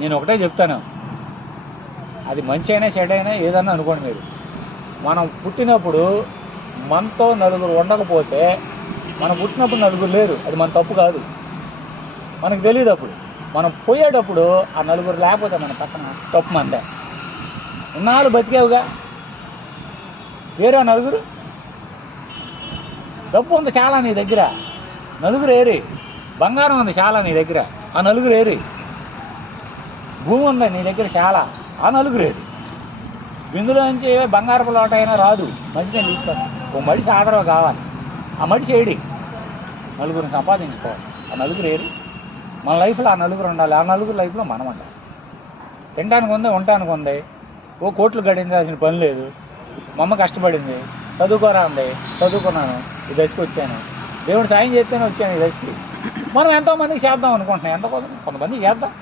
నేను ఒకటే చెప్తాను, అది మంచి అయినా చెడు అయినా ఏదన్నా అనుకోండి మీరు, మనం పుట్టినప్పుడు మనతో నలుగురు ఉండకపోతే, మనం పుట్టినప్పుడు నలుగురు లేరు, అది మన తప్పు కాదు, మనకు తెలియదు. అప్పుడు మనం పోయేటప్పుడు ఆ నలుగురు లేకపోతే మన పక్కన తప్పు మందే. ఇన్నాళ్ళు బతికేవుగా, వేరే నలుగురు. డబ్బు ఉంది చాలా నీ దగ్గర, నలుగురు ఏరి. బంగారం ఉంది చాలా నీ దగ్గర, ఆ నలుగురు ఏరి. భూమి ఉంది నీ దగ్గర చాలా, ఆ నలుగురు ఏరి. బిందులో నుంచి బంగారపు లోట అయినా రాదు, మంచిగా తీసుకోండి. ఓ మనిషి ఆదరవ కావాలి, ఆ మనిషి ఏడి. నలుగురిని సంపాదించుకోవాలి, ఆ నలుగురు ఏరి. మన లైఫ్లో ఆ నలుగురు ఉండాలి, ఆ నలుగురు లైఫ్లో మనం ఉండాలి. తినడానికి ఉంది, ఉండటానికి ఉంది, ఓ కోట్లు గడించాల్సిన పని లేదు. మా అమ్మ కష్టపడింది, చదువుకోరా ఉంది, చదువుకున్నాను, ఈ దశకి వచ్చాను. దేవుడు సాయం చేస్తేనే వచ్చాను ఈ దశకి. మనం ఎంతోమందికి చేద్దాం అనుకుంటున్నాం, కొంతమందికి చేద్దాం.